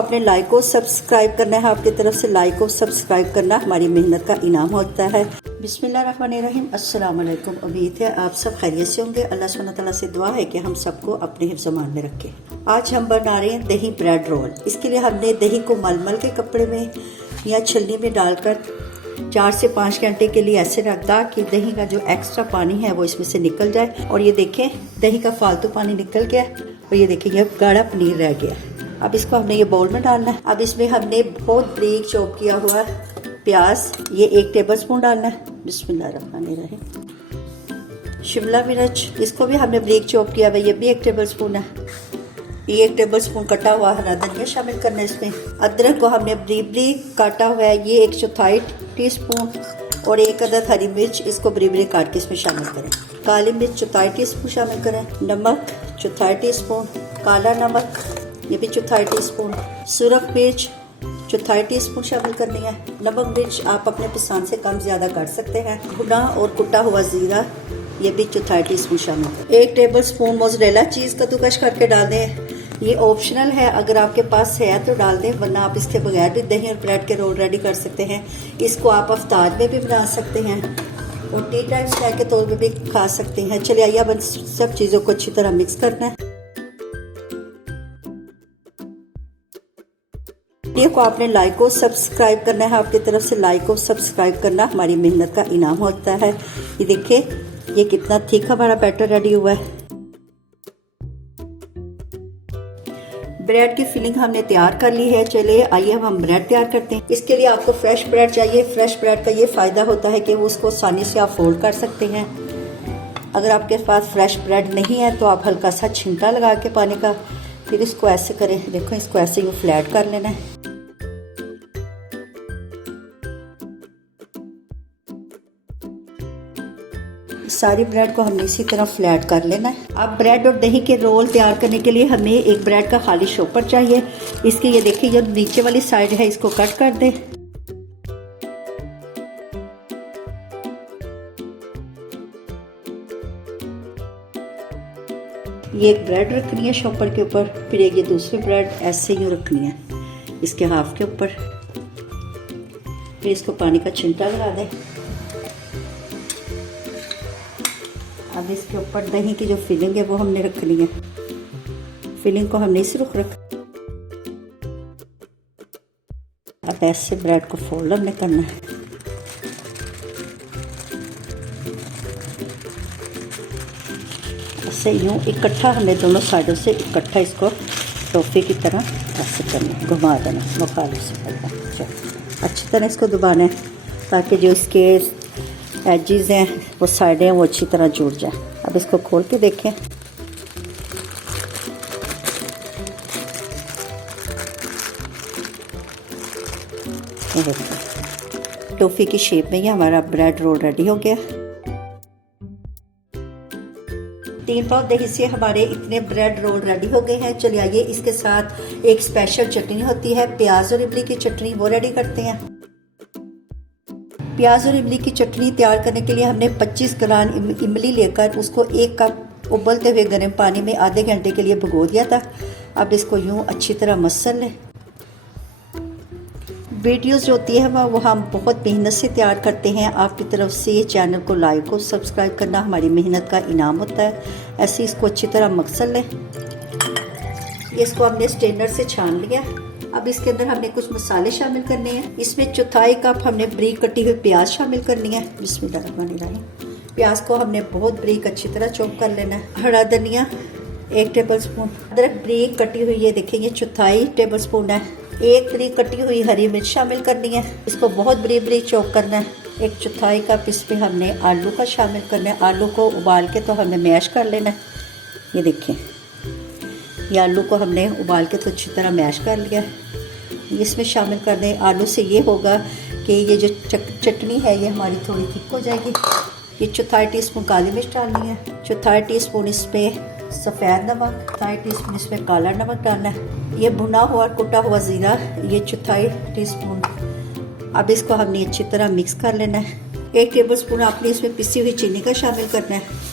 आपने लाइक और सब्सक्राइब करना है। आपकी तरफ से लाइक और सब्सक्राइब करना हमारी मेहनत का इनाम होता है। बिस्मिल्लाहिर्रहमानिर्रहीम, अस्सलाम वालेकुम। उम्मीद है आप सब खैरियत से होंगे। अल्लाह सुब्हानहू तआला से दुआ है कि हम सबको अपने हिफ्ज़-ओ-मान में रखे। आज हम बना रहे हैं दही ब्रेड रोल। इसके लिए हमने दही को मलमल के कपड़े में या छलनी में डालकर 4 से 5 घंटे के लिए ऐसे रख दा कि दही का जो एक्स्ट्रा पानी है वो इसमें से निकल जाए। और ये देखें, दही का फालतू पानी निकल गया और ये देखें ये गाढ़ा पनीर रह गया। अब इसको हमने ये बाउल में डालना है। अब इसमें हमने बहुत बारीक चॉप किया हुआ प्याज, ये 1 टेबलस्पून डालना है। बिस्मिल्लाहिर्रहमानिर्रहीम। शिमला मिर्च, इसको भी हमने बारीक चॉप किया हुआ, ये भी 1 टेबलस्पून है। ये 1 टेबलस्पून कटा हुआ हरा धनिया शामिल करना है इसमें। अदरक को हमने बारीक काटा हुआ है, ये 1/4 टीस्पून और 1 अदद हरी मिर्च, इसको बारीक काट के इसमें शामिल करें। काली मिर्च 1/4 टीस्पून शामिल करें। नमक 1/4 टीस्पून। काला नमक ये भी 1/4 टीस्पून। सुरख मिर्च 1/4 टीस्पून शामिल करनी है। नमक मिर्च आप अपने पसंद से कम ज़्यादा कर सकते हैं। भुना और कुटा हुआ ज़ीरा ये भी 1/4 टीस्पून शामिल करें। 1 टेबलस्पून मोज़रेला चीज़ कद्दूकस करके डाल दें। ये ऑप्शनल है, अगर आपके पास है तो डाल दें, वरना आप इसके बगैर भी दही और ब्रेड के रोल रेडी कर सकते हैं। इसको आप अफ्तार में भी बना सकते हैं और टी टाइम स्नैक के तौर पे भी खा सकते हैं। चलिए आइए अब सब चीज़ों को अच्छी तरह मिक्स करना है। वीडियो को आपने लाइक और सब्सक्राइब करना है। आपकी तरफ से लाइक और सब्सक्राइब करना हमारी मेहनत का इनाम होता है। ये देखिए ये कितना थिक हमारा बैटर रेडी हुआ है। ब्रेड की फिलिंग हमने तैयार कर ली है। चलिए आइए अब हम ब्रेड तैयार करते हैं। इसके लिए आपको फ्रेश ब्रेड चाहिए। फ्रेश ब्रेड का ये फ़ायदा होता है कि वो उसको आसानी से आप फोल्ड कर सकते हैं। अगर आपके पास फ्रेश ब्रेड नहीं है तो आप हल्का सा छिंटा लगा के पानी का फिर इसको ऐसे करें। देखो इसको ऐसे ही फ्लैट कर लेना है। सारी ब्रेड को हमने इसी तरह फ्लैट कर लेना है। अब ब्रेड और दही के रोल तैयार करने के लिए हमें एक ब्रेड का खाली शॉपर चाहिए। इसके ये देखिए जो नीचे वाली साइड है इसको कट कर दें। ये एक ब्रेड रखनी है शॉपर के ऊपर, फिर एक ये दूसरी ब्रेड ऐसे ही रखनी है इसके हाफ के ऊपर। फिर इसको पानी का छिंटा लगा दें। अब इसके ऊपर दही की जो फिलिंग है वो हमने रखनी है। फिलिंग को हमने इस रुख रख। अब ऐसे ब्रेड को फोल्ड हमने करना है। ऐसे यूँ इकट्ठा हमने दोनों साइडों से इकट्ठा इसको टॉफी की तरह ऐसे करना है, घुमा देना मुखालिफ से पड़ना। अच्छी तरह इसको दबाना है ताकि जो इसके एजेस हैं वो साइडें हैं वो अच्छी तरह जुड़ जाए। अब इसको खोल के देखें। टॉफी की शेप में ही हमारा ब्रेड रोल रेडी हो गया। 3 पाव दही से हमारे इतने ब्रेड रोल रेडी हो गए हैं। चलिए आइए इसके साथ एक स्पेशल चटनी होती है प्याज और इमली की चटनी, वो रेडी करते हैं। प्याज और इमली की चटनी तैयार करने के लिए हमने 25 ग्राम इमली लेकर उसको 1 कप उबलते हुए गर्म पानी में आधे घंटे के लिए भिगो दिया था। अब इसको यूँ अच्छी तरह मसल लें। वीडियोस जो होती है वो हम बहुत मेहनत से तैयार करते हैं। आपकी तरफ से ये चैनल को लाइक और सब्सक्राइब करना हमारी मेहनत का इनाम होता है। ऐसे इसको अच्छी तरह मसल लें। इसको हमने स्ट्रेनर से छान लिया। अब इसके अंदर हमने कुछ मसाले शामिल करने हैं। इसमें 1/4 कप हमने बारीक कटी हुई प्याज शामिल करनी है। बिस्मिल्लाहिर्रहमानिर्रहीम। प्याज को हमने बहुत बारीक अच्छी तरह चॉप कर लेना है। हरा धनिया 1 टेबलस्पून। अदरक बारीक कटी हुई है, देखेंगे 1/4 टेबलस्पून है। 1 बारीक कटी हुई हरी मिर्च शामिल करनी है। इसको बहुत बारीक चॉप करना है। 1/4 कप इसमें हमने आलू का शामिल करना है। आलू को उबाल के तो हमने मैश कर लेना है। ये देखिए ये आलू को हमने उबाल के तो अच्छी तरह मैश कर लिया है। इसमें शामिल कर दें। आलू से ये होगा कि ये जो चटनी है ये हमारी थोड़ी थिक हो जाएगी। ये 1/4 टीस्पून काली मिर्च डालनी है। 1/4 टीस्पून इसमें सफ़ेद नमक, 1/4 टीस्पून इसमें काला नमक डालना है। ये भुना हुआ कुटा हुआ ज़ीरा ये 1/4 टीस्पून। अब इसको हमने अच्छी तरह मिक्स कर लेना है। 1 टेबलस्पून आपने इसमें पिसी हुई चीनी का शामिल करना है।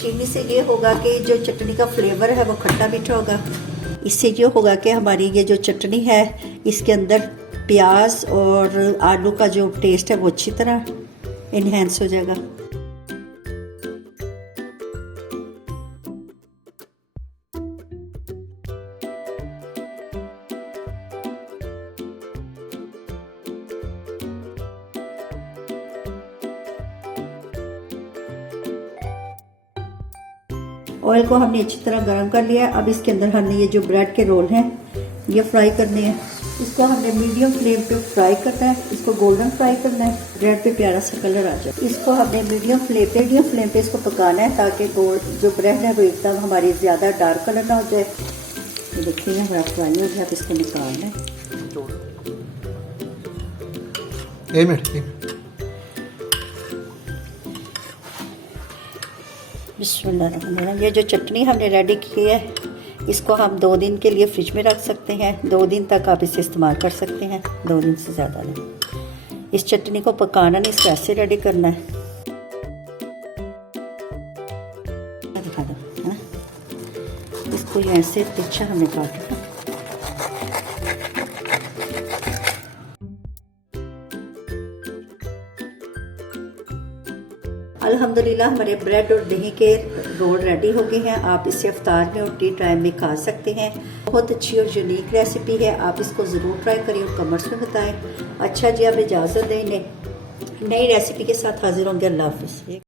चीनी से ये होगा कि जो चटनी का फ्लेवर है वो खट्टा मीठा होगा। इससे ये होगा कि हमारी ये जो चटनी है इसके अंदर प्याज और आलू का जो टेस्ट है वो अच्छी तरह इन्हेंस हो जाएगा। ऑयल को हमने अच्छी तरह गर्म कर लिया है। अब इसके अंदर हमने ये जो ब्रेड के रोल हैं ये फ्राई करने हैं। इसको हमने मीडियम फ्लेम पे फ्राई करना है, इसको गोल्डन फ्राई करना है, ब्रेड पे प्यारा सा कलर आ जाए। इसको हमने मीडियम फ्लेम पे इसको पकाना है ताकि जो ब्रेड है वो एकदम हमारी ज़्यादा डार्क कलर ना हो जाए। तो देखिए हमारा फ्राई हो गया, तो इसको निकालना है। बिस्मिल्लाह। ये जो चटनी हमने रेडी की है इसको हम 2 दिन के लिए फ्रिज में रख सकते हैं। 2 दिन तक आप इसे इस्तेमाल कर सकते हैं, 2 दिन से ज़्यादा नहीं। इस चटनी को पकाना नहीं, इसको ऐसे रेडी करना है। दिखा दो, है ना? इसको ऐसे तिरछा हमने काटना। अल्हम्दुलिल्लाह हमारे ब्रेड और दही के रोल रेडी हो गए हैं। आप इसे इफ्तार में और टी टाइम में खा सकते हैं। बहुत अच्छी और यूनिक रेसिपी है, आप इसको ज़रूर ट्राई करिए और कमेंट्स में बताएं। अच्छा जी, अब इजाज़त दें, नई रेसिपी के साथ हाजिर होंगे। अल्लाह हाफ़िज़।